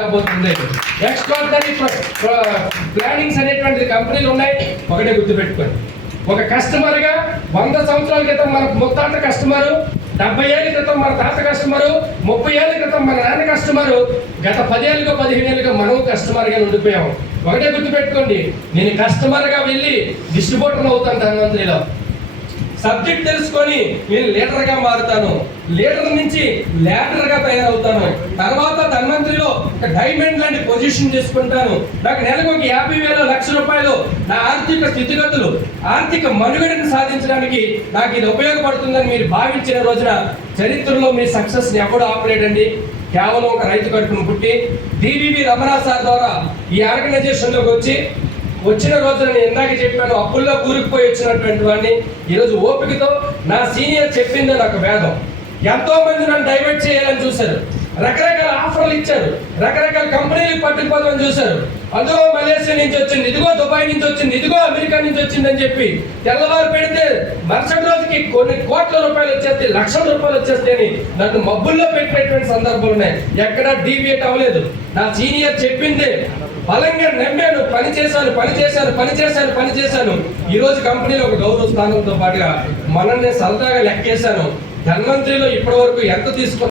రాబోతుంది. Extraordinary plannings అనేటువంటి కంపెనీలు ఉన్నాయి. ఒకటే గుర్తుపెట్టుకోండి, ఒక కస్టమర్ గా 100 సంవత్సరాల క్రితం మన ముత్తాత కస్టమరు, 70 ఏళ్ళ క్రితం మన తాత కస్టమరు, 30 ఏళ్ళ క్రితం మన నాన్న కస్టమరు, గత 10 ఏళ్ళుగా 15 ఏళ్ళుగా మనం కస్టమర్ గా ఉండిపోయాము. ఒకటే గుర్తుపెట్టుకోండి, నేను కస్టమర్ గా వెళ్ళి డిస్ట్రిబ్యూటర్ అవుతాను ధన్వంతరిలో. సబ్జెక్ట్ తెలుసుకొని నేను లీడర్ గా మారుతాను, లీడర్ నుంచి లీడర్ గా తయారవుతాను. తర్వాత ధన్వంతరిలో ఒక డైమండ్ లాంటి పొజిషన్ చేసుకుంటాను. నాకు నెలకు ఒక 50,000 లక్ష రూపాయలు నా ఆర్థిక స్థితిగతులు, ఆర్థిక మనుగడను సాధించడానికి నాకు ఇది ఉపయోగపడుతుందని మీరు భావించిన రోజున చరిత్రలో మీ సక్సెస్ ని ఎవడు ఆపలేడండి. కేవలం ఒక రైతు కడుపును పుట్టి డివివి రమణ సార్ ద్వారా ఈ ఆర్గనైజేషన్ లోకి వచ్చిన రోజున నేను ఇందాక చెప్పాను, అప్పుల్లో కూరుకుపోయి వచ్చినటువంటి వాడిని ఈరోజు ఓపికతో నా సీనియర్ చెప్పింది నాకు వేదం. ఎంతో మంది నన్ను డైవర్ట్ చేయాలని చూశారు, రకరకాల ఆఫర్లు ఇచ్చారు, రకరకాల కంపెనీలకు పట్టుకుపోదామని చూశారు. అందులో మలేషియా నుంచి వచ్చింది, ఇదిగో దుబాయ్ నుంచి వచ్చింది, ఇదిగో అమెరికా నుంచి వచ్చిందని చెప్పి తెల్లవారు పెడితే మరుసటి రోజుకి కొన్ని కోట్ల రూపాయలు వచ్చేస్తే, లక్షల రూపాయలు వచ్చేస్తే నన్ను మబ్బుల్లో పెట్టినటువంటి సందర్భాలు ఉన్నాయి. ఎక్కడా డీవియేట్ అవ్వలేదు. నా సీనియర్ చెప్పిందే బలంగా నమ్మాను, పని చేశాను. ఈ రోజు కంపెనీలో ఒక గౌరవ స్థానంతో పాటుగా మనల్ని సరదాగా లెక్కేశాను. ధన్వంతరిలో ఇప్పటి వరకు ఎంత తీసుకున్నా